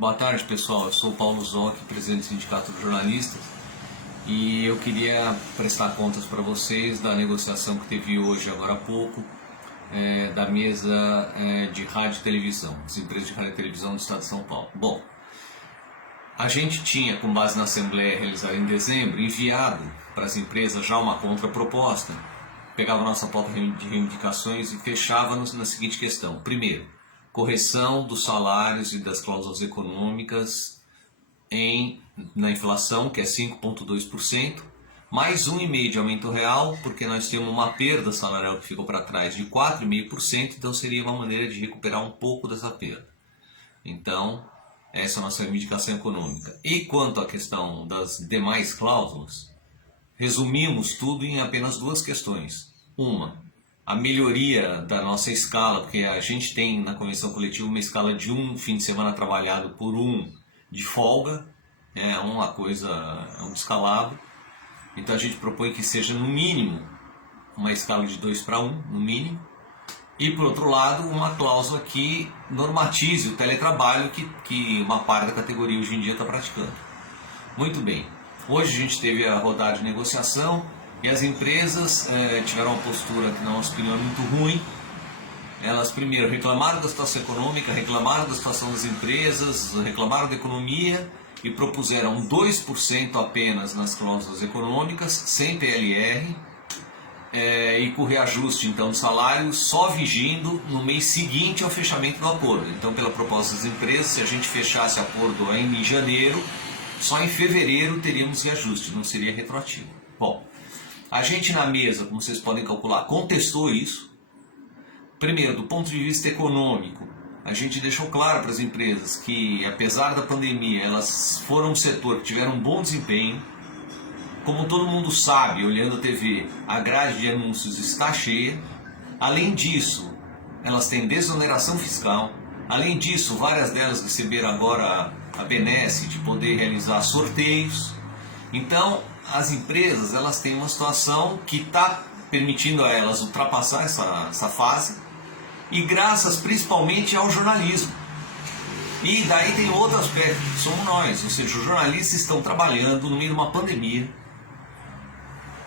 Boa tarde, pessoal. Eu sou o Paulo Zoc, presidente do Sindicato dos Jornalistas, e eu queria prestar contas para vocês da negociação que teve hoje, agora há pouco, da mesa de rádio e televisão, das empresas de rádio e televisão do Estado de São Paulo. Bom, a gente tinha, com base na Assembleia realizada em dezembro, enviado para as empresas já uma contraproposta, pegava a nossa pauta de reivindicações e fechava-nos na seguinte questão. Primeiro, correção dos salários e das cláusulas econômicas na inflação, que é 5,2%, mais 1,5% de aumento real, porque nós temos uma perda salarial que ficou para trás de 4,5%, então seria uma maneira de recuperar um pouco dessa perda. Então, essa é a nossa reivindicação econômica. E quanto à questão das demais cláusulas, resumimos tudo em apenas duas questões. Uma, a melhoria da nossa escala, porque a gente tem na convenção coletiva uma escala de um fim de semana trabalhado por um de folga, é um descalabro. Então a gente propõe que seja no mínimo uma escala de 2:1, no mínimo. E por outro lado, uma cláusula que normatize o teletrabalho que uma parte da categoria hoje em dia está praticando. Muito bem, hoje a gente teve a rodada de negociação e as empresas tiveram uma postura que na nossa opinião é muito ruim. Elas primeiro reclamaram da situação econômica, reclamaram da situação das empresas, reclamaram da economia e propuseram 2% apenas nas cláusulas econômicas, sem PLR, e com reajuste então do salário só vigindo no mês seguinte ao fechamento do acordo. Então, pela proposta das empresas, se a gente fechasse acordo ainda em janeiro, só em fevereiro teríamos reajuste, não seria retroativo. Bom, a gente na mesa, como vocês podem calcular, contestou isso. Primeiro, do ponto de vista econômico, a gente deixou claro para as empresas que, apesar da pandemia, elas foram um setor que tiveram um bom desempenho. Como todo mundo sabe, olhando a TV, a grade de anúncios está cheia. Além disso, elas têm desoneração fiscal. Além disso, várias delas receberam agora a benesse de poder realizar sorteios. Então, as empresas elas têm uma situação que está permitindo a elas ultrapassar essa fase, e graças principalmente ao jornalismo. E daí tem outro aspecto, que somos nós, ou seja, os jornalistas estão trabalhando no meio de uma pandemia.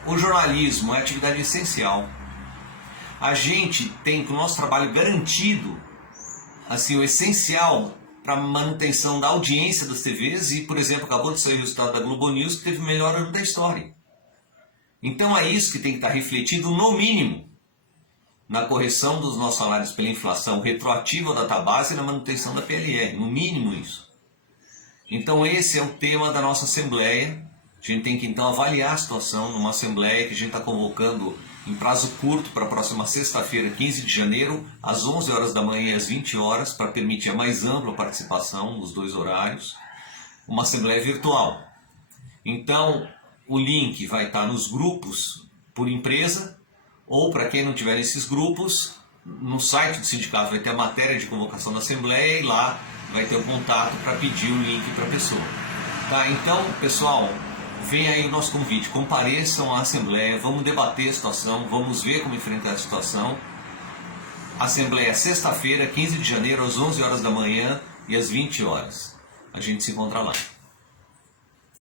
O jornalismo é atividade essencial. A gente tem com o nosso trabalho garantido assim, o essencial para a manutenção da audiência das TVs e, por exemplo, acabou de sair o resultado da Globo News que teve o melhor ano da história. Então é isso que tem que estar refletido no mínimo na correção dos nossos salários pela inflação retroativa da database e na manutenção da PLR, no mínimo isso. Então esse é o tema da nossa Assembleia. A gente tem que então avaliar a situação numa Assembleia que a gente está convocando em prazo curto para a próxima sexta-feira, 15 de janeiro, às 11 horas da manhã e às 20 horas, para permitir a mais ampla participação nos dois horários, uma Assembleia virtual. Então, o link vai estar nos grupos por empresa, ou para quem não tiver esses grupos, no site do sindicato vai ter a matéria de convocação da Assembleia e lá vai ter o contato para pedir o link para a pessoa. Tá? Então, pessoal, vem aí o nosso convite, compareçam à Assembleia, vamos debater a situação, vamos ver como enfrentar a situação. Assembleia sexta-feira, 15 de janeiro, às 11 horas da manhã e às 20 horas. A gente se encontra lá.